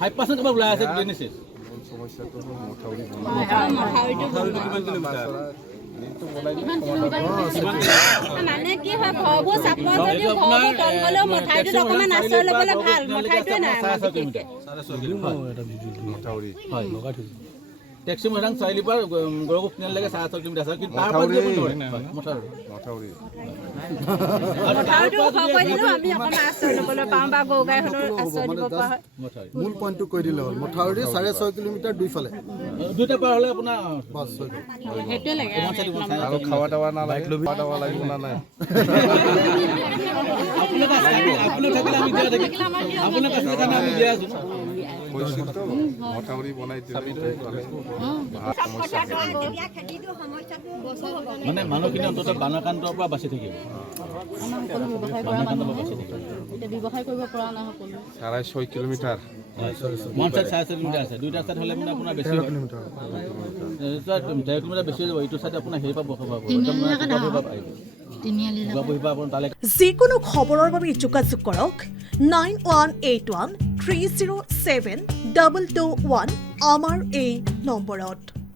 5% কিমান ওলাই আছে ড্ৰেইনেজ সমস্যাটো হ'ল মথাউৰি কিমান কিলোমিটাৰ মানে কি হয় ঘৰবোৰ চাপৰ যদিও ঘৰবোৰ তল গ'লেও মঠাইটোত অকণমান আশ্ৰয় ল'বলৈ ভাল মঠাইটোৱে নাই মথাউৰি হয় লগাই থৈছে টেক্সি মৰাং চাৰিলিৰ পৰা গড়গুপ তিনিলৈকে 6.5 কিলোমিটাৰ আছে কিন্তু তাৰ পৰা মথাউৰি মঠাইটো ওখ কৰি দিলেও আমি অকণমান আশ্ৰয় ল'বলৈ পাওঁ বা গৰু গাই হ'লেও আশ্ৰয় দিব পৰা হয় মূল পইণ্টটো কৈ দিলে হ'ল মথাউৰি 6.5 কিলোমিটাৰ দুইফালে দুইটা পাৰ হ'লে আপোনাৰ বাছ হৈ গ'ল সেইটোৱে লাগে আৰু খাৱা দাৱা নালাগে খাৱা দাৱা লাগিব না নাই আপোনাক থাকিলে আমি দিয়া থাকিম আপোনাক আছে কাৰণে আমি দিয়া আছোঁ কৈছিলতো মথাউৰি বনাই দিলে মানে মানুহখিনি অন্ততঃ বানকান্তৰ পৰা বাচি থাকিব ব্যৱসায় কৰিব পৰা নাই সকলো 6.5 কিলোমিটাৰ ওৱান চাইড 6.5 কিলোমিটাৰ আছে দুইটা চাইড হ'লে মানে আপোনাৰ বেছি 13 কিলোমিটাৰ বেছি হৈ যাব এইটো চাইড আপোনাৰ হেৰি পাব যিকোনো খবৰৰ বাবে যোগাযোগ কৰক 9181 307 221 আমাৰ এই নম্বৰত।